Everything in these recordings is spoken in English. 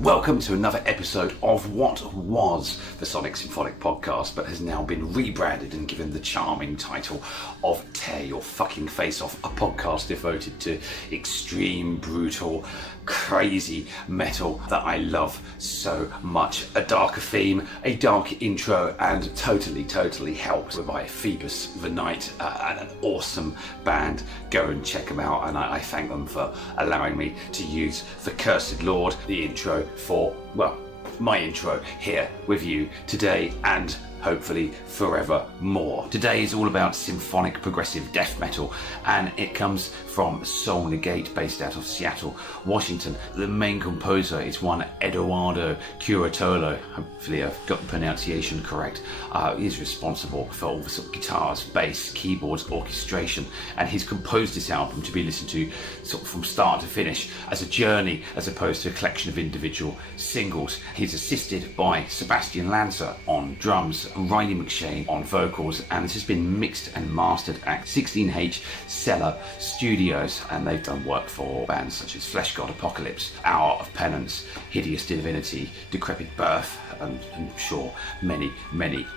Welcome to another episode of what was the Sonic Symphonic podcast, but has now been rebranded and given the charming title of Tear Your Fucking Face Off, a podcast devoted to extreme, brutal, crazy metal that I love so much. A darker theme, a dark intro, and totally helped by Phoebus the Night, and an awesome band. Go and check them out, and I thank them for allowing me to use The Cursed Lord, the intro for, well, my intro here with you today and hopefully forever more. Today is all about symphonic progressive death metal, and it comes from Sol Negate, based out of Seattle, Washington. The main composer is one Edo Curatolo. Hopefully I've got the pronunciation correct. He's responsible for all the sort of guitars, bass, keyboards, orchestration, and he's composed this album to be listened to sort of from start to finish as a journey, as opposed to a collection of individual singles. He's assisted by Sebastian Lanser on drums, Riley McShane on vocals, and this has been mixed and mastered at 16H Cellar Studios, and they've done work for bands such as Fleshgod, Apocalypse, Hour of Panence, Hideous, Divinity, Decrepit Birth, and I'm sure many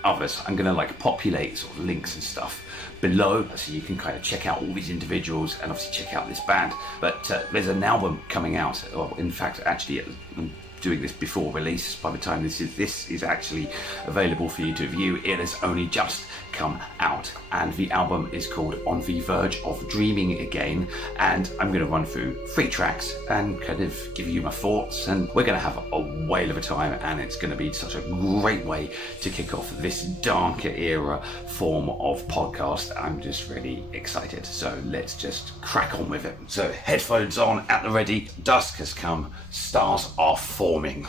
others. I'm going to populate sort of links and stuff below so you can kind of check out all these individuals and obviously check out this band. But there's an album coming out, or in fact actually I'm doing this before release. By the time this is actually available for you to view, it has only just come out, and the album is called On the Verge of Dreaming Again, and I'm going to run through 3 tracks and kind of give you my thoughts, and we're going to have a whale of a time, and it's going to be such a great way to kick off this darker era form of podcast. I'm just really excited, so let's just crack on with it. So headphones on, at the ready. Dusk has come, stars are forming.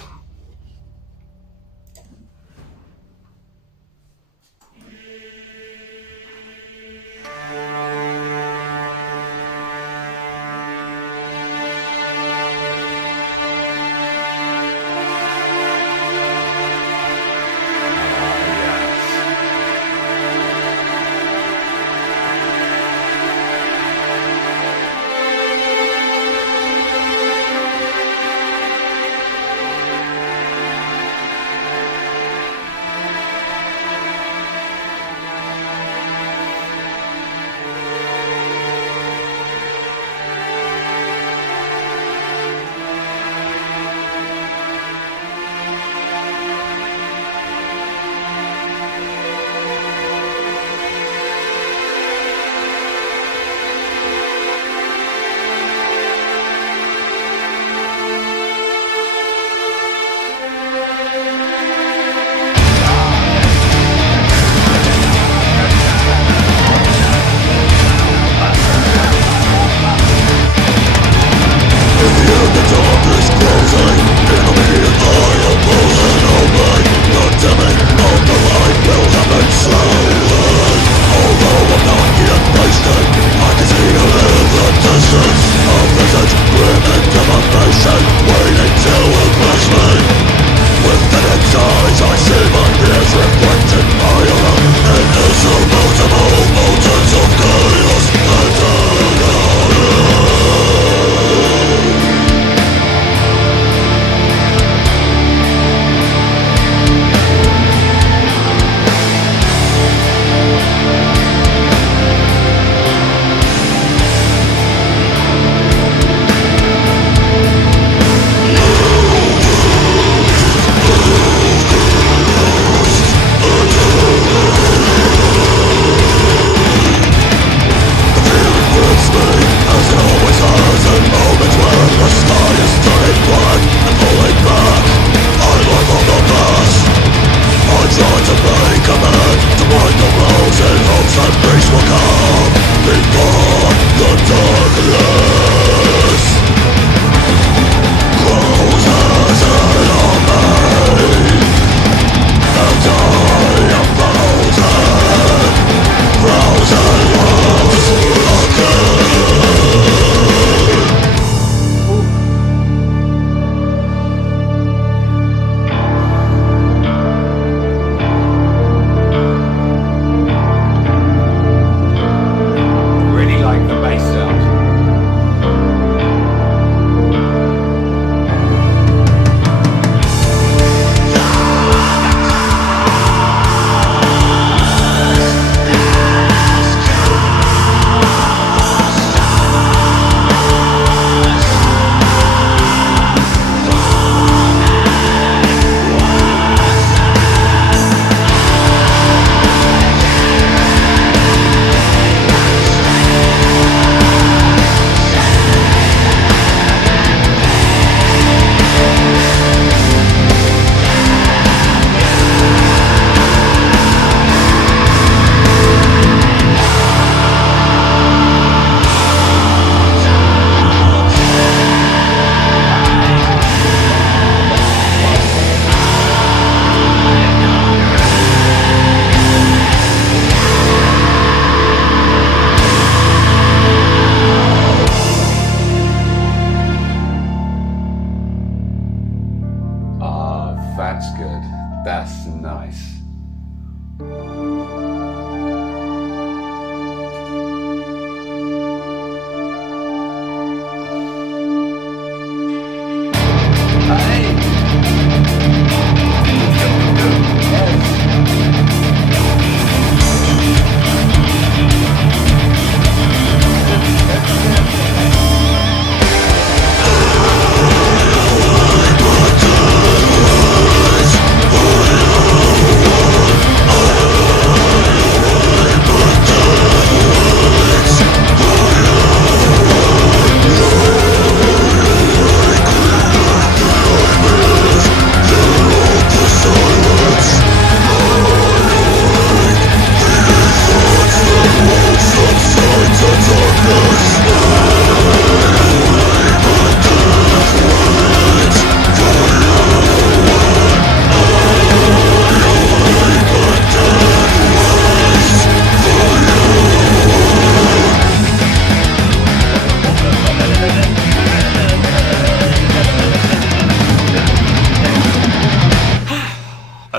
That's good. That's nice.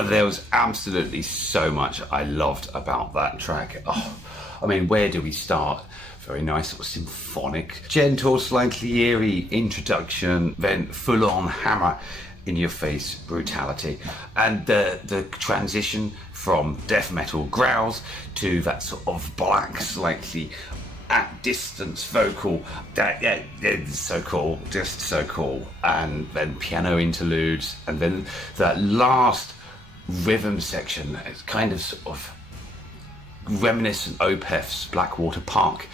There was absolutely so much I loved about that track. Oh, I mean, where do we start? Very nice, sort of symphonic, gentle, slightly eerie introduction, then full-on hammer in your face brutality, and the transition from death metal growls to that sort of black, slightly at distance vocal. That, yeah, it's so cool, just so cool. And then piano interludes, and then that last rhythm section is kind of sort of reminiscent Opeth's Blackwater Park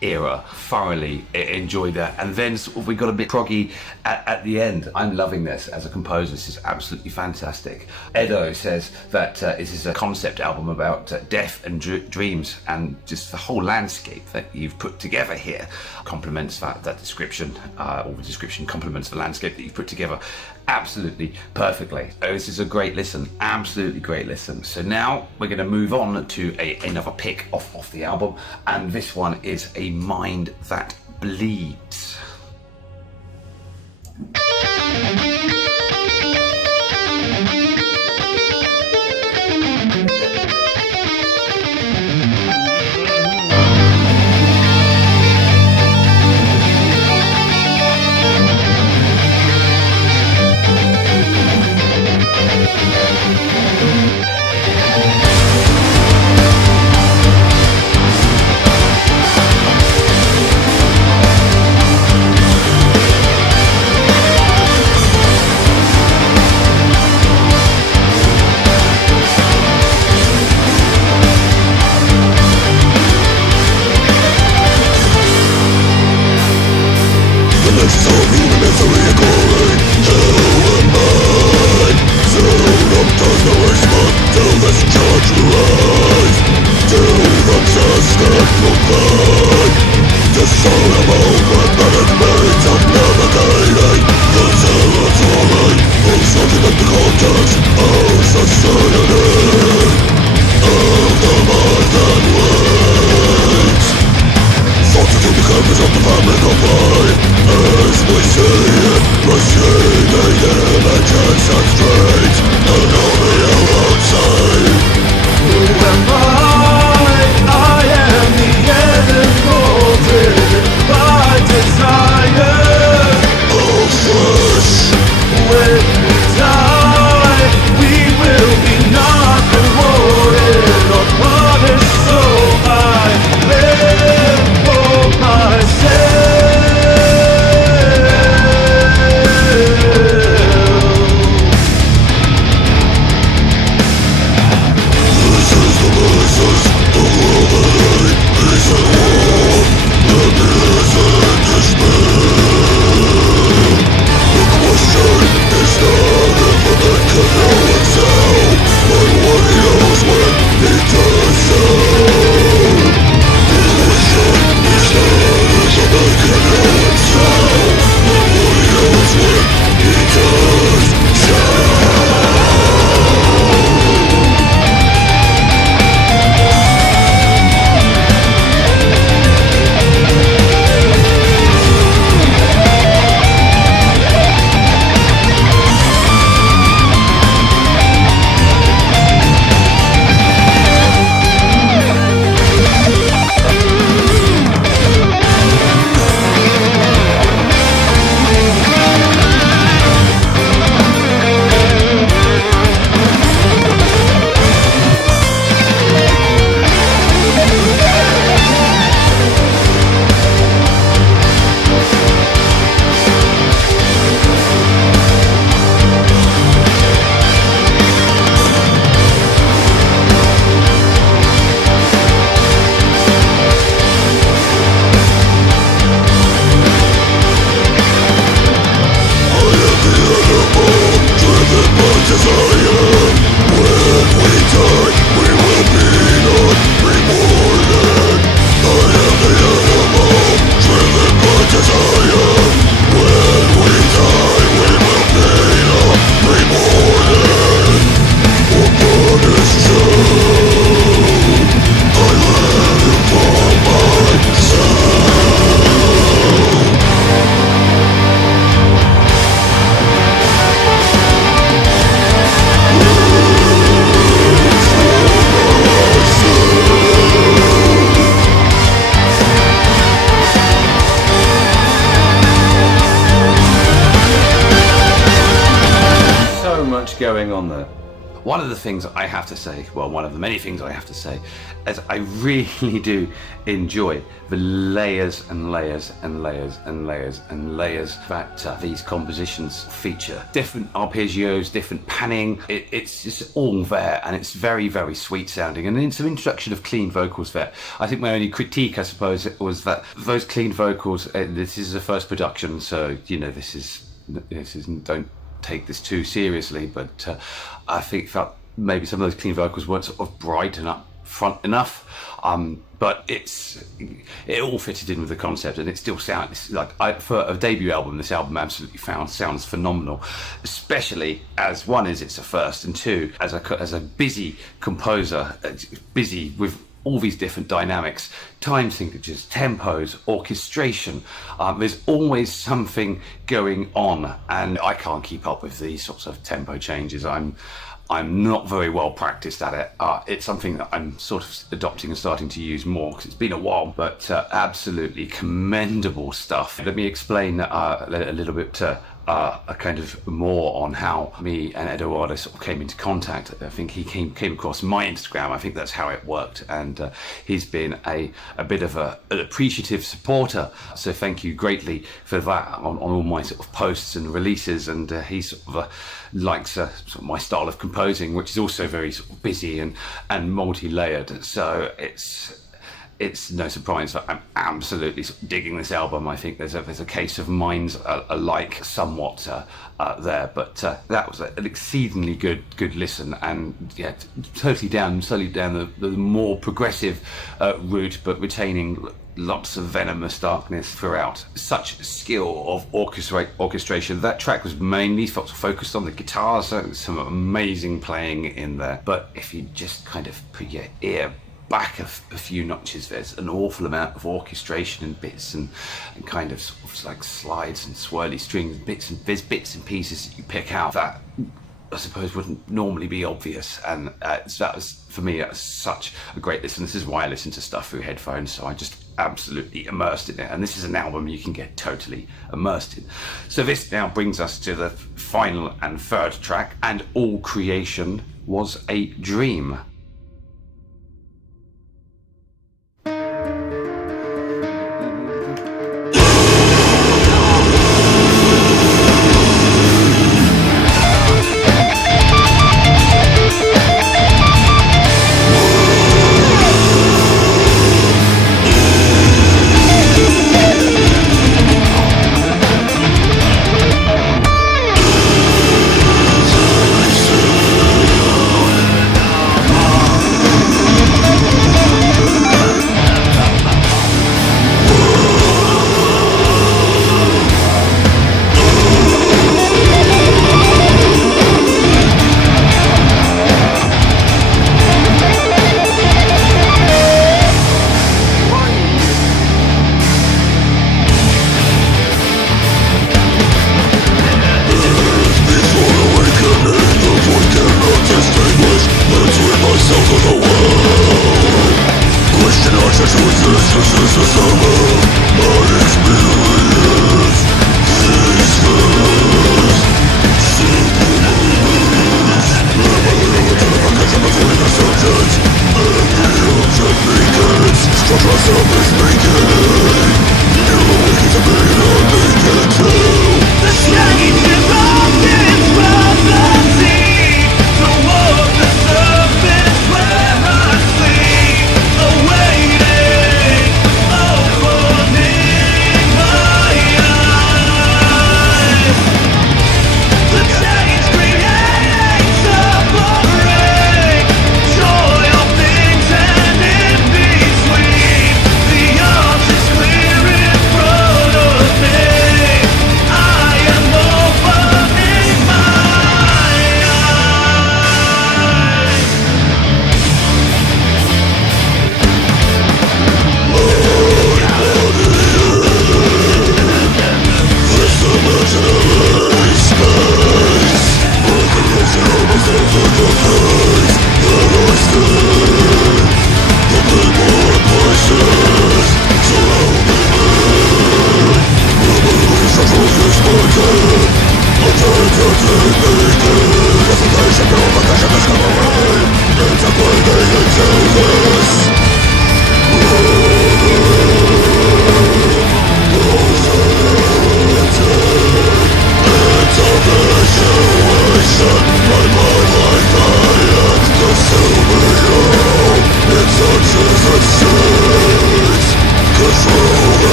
era. Thoroughly enjoyed that, and then sort of we got a bit proggy at the end. I'm loving this as a composer. This is absolutely fantastic. Edo says that this is a concept album about death and dreams, and just the whole landscape that you've put together here complements that description, or the description complements the landscape that you've put together absolutely perfectly. Oh, this is a great listen, absolutely great listen. So now we're going to move on to another pick off the album, and this one is A Mind That Bleeds. much going on there. One of the things I have to say, well, one of the many things I have to say, is I really do enjoy the layers and layers and layers and layers and layers that these compositions feature. Different arpeggios, different panning, it's just all there, and it's very, very sweet sounding. And then some introduction of clean vocals there. I think my only critique, I suppose, was that those clean vocals, this is the first production, so, you know, this is don't take this too seriously, but I think that maybe some of those clean vocals weren't sort of bright and up front enough, but it all fitted in with the concept, and it still sounds like, for a debut album, this album absolutely sounds phenomenal, especially as one is it's a first, and two, as a busy composer, busy with all these different dynamics, time signatures, tempos, orchestration. There's always something going on, and I can't keep up with these sorts of tempo changes. I'm not very well practiced at it. It's something that I'm sort of adopting and starting to use more, because it's been a while, but absolutely commendable stuff. Let me explain a little bit a kind of more on how me and Edo sort of came into contact. I think he came across my Instagram. I think that's how it worked, and he's been a bit of an appreciative supporter, so thank you greatly for that on all my sort of posts and releases. And he sort of likes sort of my style of composing, which is also very sort of busy and multi-layered, so it's no surprise that I'm absolutely sort of digging this album. I think there's a case of minds alike somewhat there, but that was an exceedingly good listen, and yeah, slowly down the more progressive route, but retaining lots of venomous darkness throughout. Such skill of orchestration. That track was mainly focused on the guitar, so some amazing playing in there, but if you just kind of put your ear back a few notches, there's an awful amount of orchestration and bits and kind of sort of like slides and swirly strings, there's bits and pieces that you pick out that I suppose wouldn't normally be obvious, and that was, for me, that was such a great listen. This is why I listen to stuff through headphones, so I just absolutely immersed in it, and this is an album you can get totally immersed in. So this now brings us to the final and third track, And All Creation Was a Dream.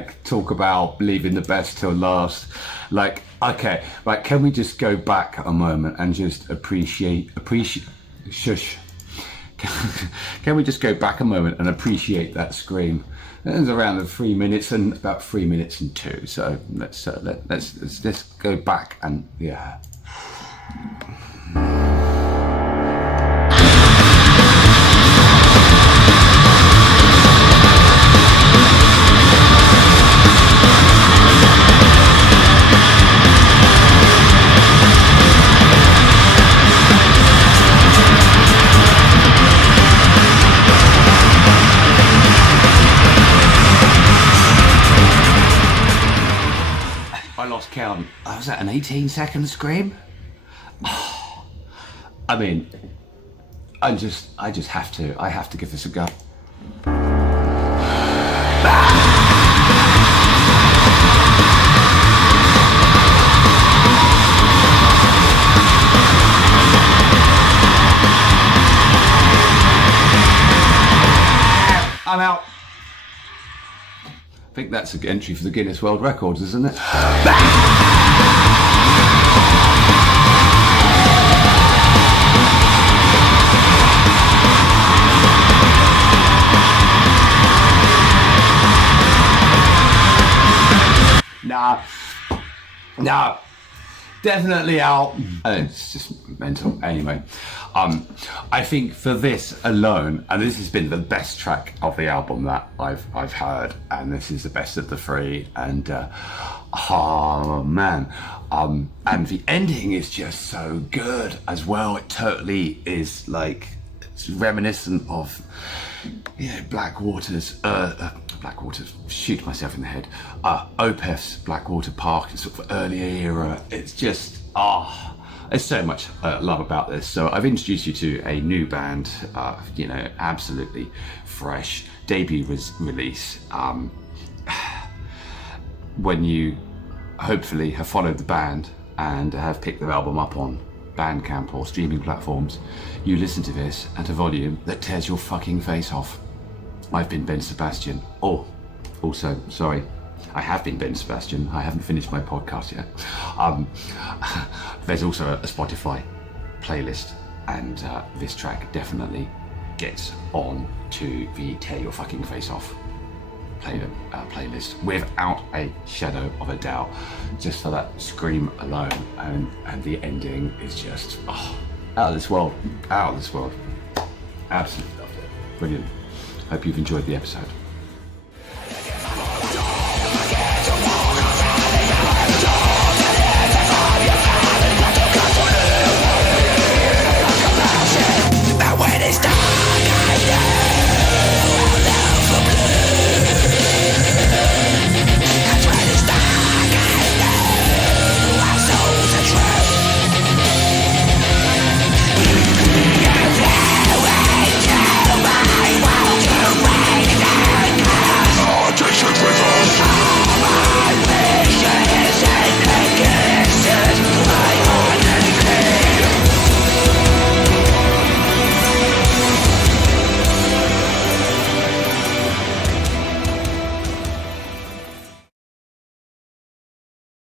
like talk about leaving the best till last. Like, okay, like, can we just go back a moment and just appreciate, shush. Can we just go back a moment and appreciate that scream? It was around 3 minutes and about 3 minutes and 2. So let's go back and yeah. Count. Was that an 18-second scream? Oh, I mean, I just have to. I have to give this a go. I'm out. I think that's an entry for the Guinness World Records, isn't it? Nah, definitely out. It's just mental. Anyway, I think for this alone, and this has been the best track of the album that I've heard, and this is the best of the 3. And oh man, and the ending is just so good as well. It totally is like it's reminiscent of, you know, Blackwater's. Shoot myself in the head. Opeth's Blackwater Park, sort of earlier era. It's just there's so much love about this. So I've introduced you to a new band, you know, absolutely fresh debut release. When you hopefully have followed the band and have picked the album up on Bandcamp or streaming platforms, you listen to this at a volume that tears your fucking face off. I've been Ben Sebastian. Oh, also, sorry, I have been Ben Sebastian. I haven't finished my podcast yet. There's also a Spotify playlist, and this track definitely gets on to the Tear Your Fucking Face Off playlist without a shadow of a doubt. Just for that scream alone, and the ending is just out of this world. Out of this world. Absolutely loved it. Brilliant. Hope you've enjoyed the episode.